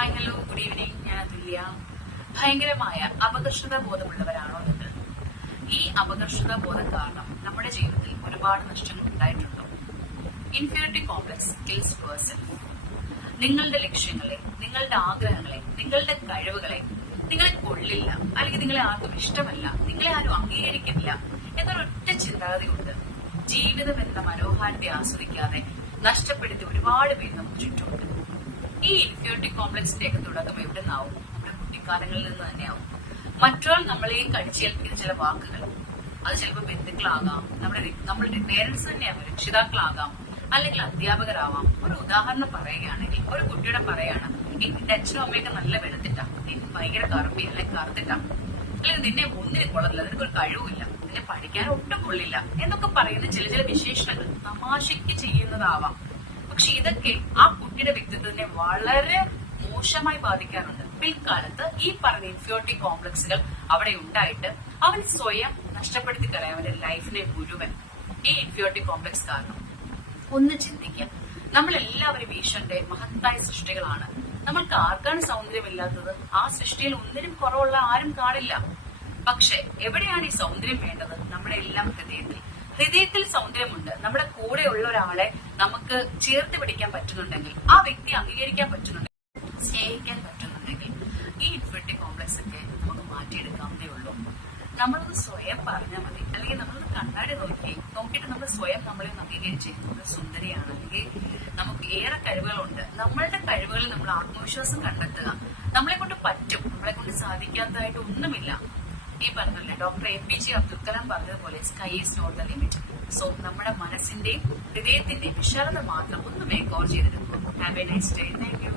Hi hello good evening. ഞാൻ അതുല്യ. ഭയങ്കരമായ അപകർഷതാ ബോധമുള്ളവരാണോ നിങ്ങൾ? ഈ അപകർഷതാ ബോധം കാരണം നമ്മുടെ ജീവിതത്തിൽ ഒരുപാട് നഷ്ടങ്ങൾ ഉണ്ടായിട്ടുണ്ടോ? Inferiority complex kills person. നിങ്ങളുടെ ലക്ഷ്യങ്ങളെ, നിങ്ങളുടെ ആഗ്രഹങ്ങളെ, നിങ്ങളുടെ കഴിവുകളെ നിങ്ങളെ കൊള്ളില്ല, അല്ലെങ്കിൽ നിങ്ങളെ ആർക്കും ഇഷ്ടമല്ല, നിങ്ങളെ ആരും അംഗീകരിക്കില്ല എന്നൊരൊറ്റ ചിന്താഗതി കൊണ്ട് ജീവിതം എന്ന മനോഹാരിത ആസ്വദിക്കാതെ നഷ്ടപ്പെടുത്തി ഒരുപാട് പേര് നമുക്ക് ചുറ്റുമുണ്ട്. ഈ ഇൻഫീരിയോറിറ്റി കോംപ്ലക്സിന്റെ ഒക്കെ തുടക്കം എവിടെ നിന്നാവും? നമ്മുടെ കുട്ടിക്കാലങ്ങളിൽ നിന്ന് തന്നെയാവും. മറ്റൊരാൾ നമ്മളെ കടിച്ചേൽപ്പിക്കുന്ന ചില വാക്കുകൾ, അത് ചിലപ്പോൾ ബന്ധുക്കളാകാം, നമ്മുടെ പേരൻസ് തന്നെയാകും, രക്ഷിതാക്കളാകാം, അല്ലെങ്കിൽ അധ്യാപകരാവാം. ഒരു ഉദാഹരണം പറയുകയാണെങ്കിൽ, ഒരു കുട്ടിയുടെ പറയാണ്, നിന്റെ അച്ഛനും അമ്മയൊക്കെ നല്ല വെളുത്തിട്ടാ, നിനക്ക് ഭയങ്കര കറുപ്പി അല്ലെങ്കിൽ കറുത്തിട്ടാ, അല്ലെങ്കിൽ നിന്നെ ഒന്നിനും കൊള്ളത്തില്ല, നിനക്കൊരു കഴിവില്ല, നിന്നെ പഠിക്കാൻ ഒട്ടും കൊള്ളില്ല എന്നൊക്കെ പറയുന്ന ചില വിശേഷണങ്ങൾ തമാശയ്ക്ക് ചെയ്യുന്നതാവാം. പക്ഷെ ഇതൊക്കെ ആ കുട്ടിയുടെ വ്യക്തിത്വത്തിനെ വളരെ മോശമായി ബാധിക്കാറുണ്ട്. പിൽക്കാലത്ത് ഈ പറഞ്ഞ ഇൻഫീരിയോറിറ്റി കോംപ്ലക്സുകൾ അവിടെ ഉണ്ടായിട്ട് അവൻ സ്വയം നഷ്ടപ്പെടുത്തി കളയാൻ അവന്റെ ലൈഫിനെ മുഴുവൻ ഈ ഇൻഫീരിയോറിറ്റി കോംപ്ലക്സ് കാരണം. ഒന്ന് ചിന്തിക്കാം, നമ്മളെല്ലാവരും ഈശ്വരന്റെ മഹത്തായ സൃഷ്ടികളാണ്. നമ്മൾക്ക് ആർക്കാണ് സൗന്ദര്യമില്ലാത്തത്? ആ സൃഷ്ടിയിൽ ഒന്നിനും കുറവുള്ള ആരും കാണില്ല. പക്ഷെ എവിടെയാണ് ഈ സൗന്ദര്യം വേണ്ടത്? നമ്മുടെ എല്ലാം ഹൃദയത്തിൽ സൗന്ദര്യമുണ്ട്. നമ്മുടെ കൂടെയുള്ള ഒരാളെ നമുക്ക് ചേർത്ത് പിടിക്കാൻ പറ്റുന്നുണ്ടെങ്കിൽ, ആ വ്യക്തി അംഗീകരിക്കാൻ പറ്റുന്നുണ്ടെങ്കിൽ, സ്നേഹിക്കാൻ പറ്റുന്നുണ്ടെങ്കിൽ, ഈ ഇൻഫീരിയോറിറ്റി കോംപ്ലക്സ് ഒക്കെ നമുക്ക് മാറ്റിയെടുക്കാവുന്നേ ഉള്ളൂ. നമ്മളത് സ്വയം പറഞ്ഞാൽ മതി, അല്ലെങ്കിൽ നമ്മളത് കണ്ണാടി നോക്കിയിട്ട് നമ്മൾ സ്വയം നമ്മളെ അംഗീകരിച്ച് നമ്മൾ സുന്ദരിയാണ്, അല്ലെങ്കിൽ നമുക്ക് ഏറെ കഴിവുകളുണ്ട്. നമ്മളുടെ കഴിവുകളിൽ നമ്മൾ ആത്മവിശ്വാസം കണ്ടെത്തുക. നമ്മളെ കൊണ്ട് പറ്റും, നമ്മളെ കൊണ്ട് സാധിക്കാത്തതായിട്ട് ഒന്നുമില്ല. ഈ പറഞ്ഞല്ലേ ഡോക്ടർ APJ അബ്ദുൽ കലാം പറഞ്ഞതുപോലെ sky is not the limit. So നമ്മുടെ മനസ്സിന്റെയും ഹൃദയത്തിന്റെയും വിശാലത മാത്രം ഒന്ന് മേക്ക് ഓവർ ചെയ്തെടുക്കുക. Have a nice day. Thank U.